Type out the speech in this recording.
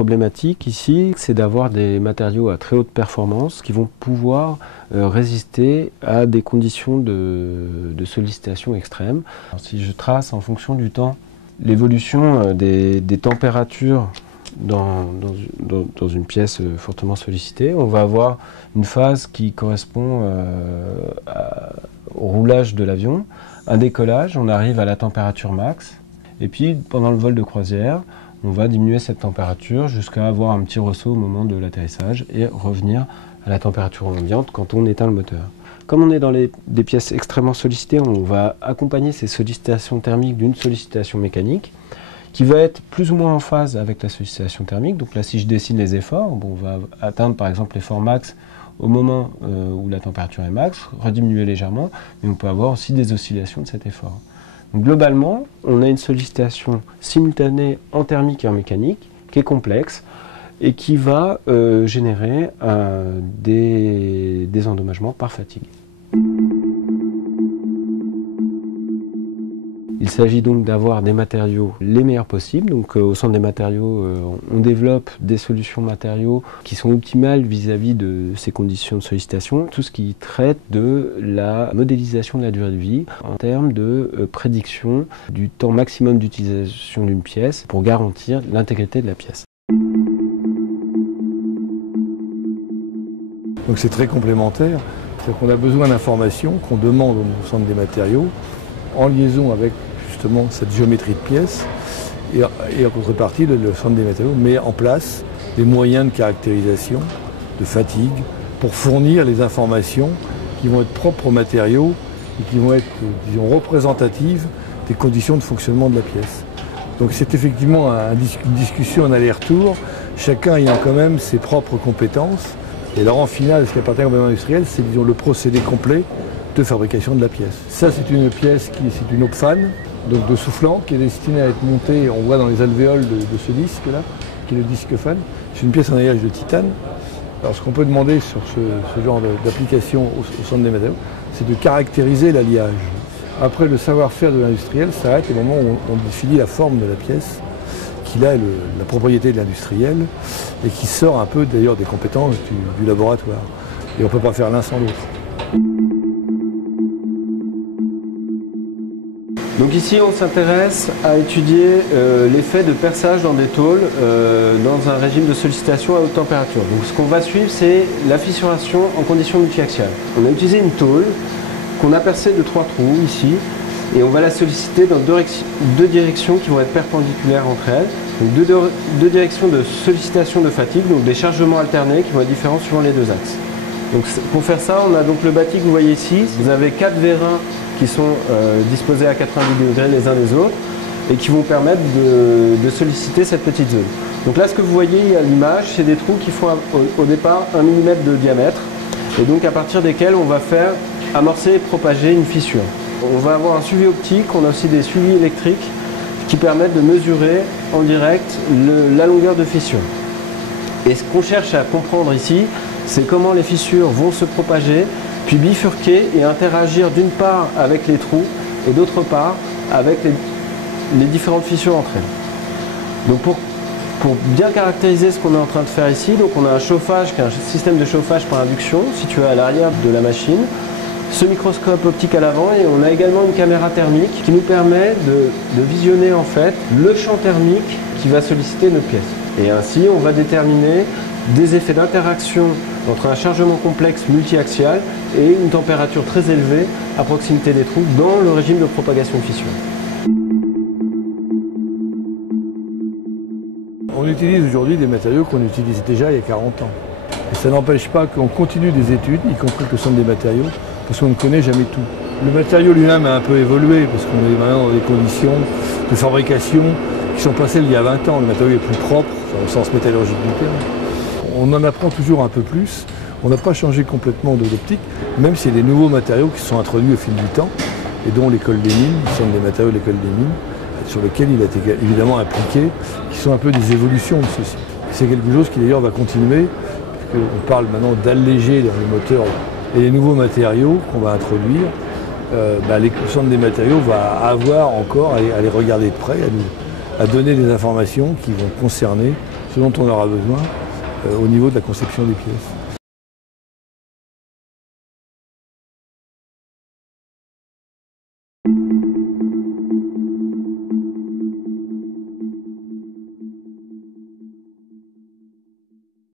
problématique ici, c'est d'avoir des matériaux à très haute performance qui vont pouvoir résister à des conditions de sollicitation extrêmes. Alors, si je trace en fonction du temps l'évolution des températures dans une pièce fortement sollicitée, on va avoir une phase qui correspond au roulage de l'avion, un décollage, on arrive à la température max, et puis pendant le vol de croisière, on va diminuer cette température jusqu'à avoir un petit ressaut au moment de l'atterrissage et revenir à la température ambiante quand on éteint le moteur. Comme on est dans des pièces extrêmement sollicitées, on va accompagner ces sollicitations thermiques d'une sollicitation mécanique qui va être plus ou moins en phase avec la sollicitation thermique. Donc là, si je dessine les efforts, on va atteindre par exemple l'effort max au moment où la température est max, rediminuer légèrement, mais on peut avoir aussi des oscillations de cet effort. Donc, globalement, on a une sollicitation simultanée en thermique et en mécanique qui est complexe et qui va générer des endommagements par fatigue. Il s'agit donc d'avoir des matériaux les meilleurs possibles. Donc, au centre des matériaux, on développe des solutions matériaux qui sont optimales vis-à-vis de ces conditions de sollicitation. Tout ce qui traite de la modélisation de la durée de vie en termes de prédiction du temps maximum d'utilisation d'une pièce pour garantir l'intégrité de la pièce. Donc c'est très complémentaire. C'est-à-dire qu'on a besoin d'informations qu'on demande au centre des matériaux en liaison avec justement cette géométrie de pièces et en contrepartie le centre des matériaux met en place des moyens de caractérisation, de fatigue pour fournir les informations qui vont être propres aux matériaux et qui vont être, disons, représentatives des conditions de fonctionnement de la pièce. Donc c'est effectivement une discussion en aller-retour, chacun ayant quand même ses propres compétences. Et alors en finale, ce qui appartient au domaine industriel, c'est disons, le procédé complet de fabrication de la pièce. Ça, c'est une pièce c'est une OPFAN, donc de soufflant, qui est destinée à être montée, on voit dans les alvéoles de ce disque-là, qui est le disque fan. C'est une pièce en alliage de titane. Alors ce qu'on peut demander sur ce genre d'application au centre des matériaux, c'est de caractériser l'alliage. Après, le savoir-faire de l'industriel s'arrête au moment où on définit la forme de la pièce, qui là est la propriété de l'industriel, et qui sort un peu d'ailleurs des compétences du laboratoire. Et on ne peut pas faire l'un sans l'autre. Donc ici, on s'intéresse à étudier l'effet de perçage dans des tôles dans un régime de sollicitation à haute température. Donc ce qu'on va suivre, c'est la fissuration en conditions multiaxiales. On a utilisé une tôle qu'on a percée de 3 trous ici, et on va la solliciter dans deux directions qui vont être perpendiculaires entre elles. Donc deux directions de sollicitation de fatigue, donc des chargements alternés qui vont être différents suivant les deux axes. Donc pour faire ça, on a donc le bâti que vous voyez ici. Vous avez 4 vérins qui sont disposés à 90 degrés les uns des autres et qui vont permettre de solliciter cette petite zone. Donc là, ce que vous voyez à l'image, c'est des trous qui font au départ 1 mm de diamètre et donc à partir desquels on va faire amorcer et propager une fissure. On va avoir un suivi optique, on a aussi des suivis électriques qui permettent de mesurer en direct la longueur de fissure. Et ce qu'on cherche à comprendre ici, c'est comment les fissures vont se propager, puis bifurquer et interagir d'une part avec les trous et d'autre part avec les différentes fissures entre elles. Donc pour bien caractériser ce qu'on est en train de faire ici, donc on a un chauffage qui est un système de chauffage par induction situé à l'arrière de la machine, ce microscope optique à l'avant et on a également une caméra thermique qui nous permet de visionner en fait le champ thermique qui va solliciter notre pièce. Et ainsi on va déterminer des effets d'interaction entre un chargement complexe multiaxial et une température très élevée à proximité des trous dans le régime de propagation de fissure. On utilise aujourd'hui des matériaux qu'on utilisait déjà il y a 40 ans. Et ça n'empêche pas qu'on continue des études, y compris le centre des matériaux, parce qu'on ne connaît jamais tout. Le matériau lui-même a un peu évolué, parce qu'on est maintenant dans des conditions de fabrication qui sont pas celles d'il y a 20 ans. Le matériau est plus propre, au sens métallurgique du terme. On en apprend toujours un peu plus. On n'a pas changé complètement de l'optique, même s'il y a des nouveaux matériaux qui sont introduits au fil du temps, et dont l'école des mines, le centre des matériaux de l'école des mines, sur lequel il a été évidemment impliqué, qui sont un peu des évolutions de ceci. C'est quelque chose qui d'ailleurs va continuer, puisqu'on parle maintenant d'alléger les moteurs et les nouveaux matériaux qu'on va introduire. Le centre des matériaux va avoir encore à les regarder de près, à donner des informations qui vont concerner ce dont on aura besoin au niveau de la conception des pièces.